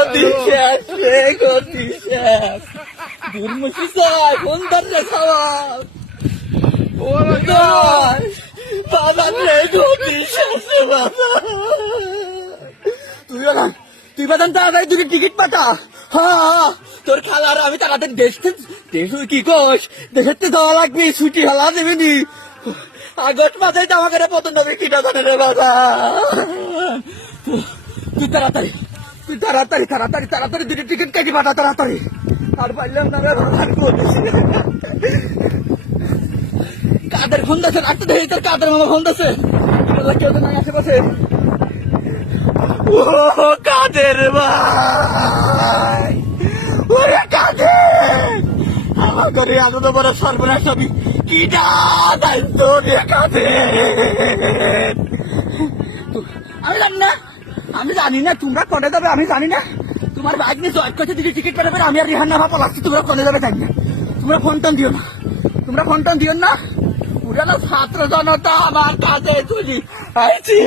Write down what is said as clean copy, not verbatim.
গতি শেষ রে, গতি শেষ। দুর্মুখী চাই ফোন ধরলে খাওয়ার বাবা রে, গতি শেষ রে বাবা। তুই বাদান তাড়াতাড়ি দুটো টিকিট পাঠা। হ্যাঁ, তোর খালার আমি তাড়াতাড়ি দেশ কি কোষ দেশের যাওয়া লাগবে, ছুটি হলা দেবেনি। আগস্ট মাসে জামা করে পতন হবে কি টাকা রে বাবা। তুই তাড়াতাড়ি দুটো টিকিট কেটে পাঠা তাড়াতাড়ি। আর পারলাম না রে বাবা। কাদের ফোন দিয়েছে? আর তো দেখি তোর কাদের মামা ফোন দিয়েছে। কেউ তো নাই আশেপাশে। ও কাদের ভাই, ওরে কাদের আমার ঘরে এত বড় সর্বনাশ হবি কি দায়িত্ব রে কাদের। আমি জানি না তোমরা কনে যাবে, আমি জানি না। তোমার বাইক নিয়ে জয়েন করছে দিদি টিকিট পাঠাবে, আমি আর রিহান নাভা পলাচ্ছি। তোমরা কনে যাবে জানি না। তোমরা ফোন টোন দিও না। পুরানো ছাত্র জনতা আমার কাছে চলি আইছি।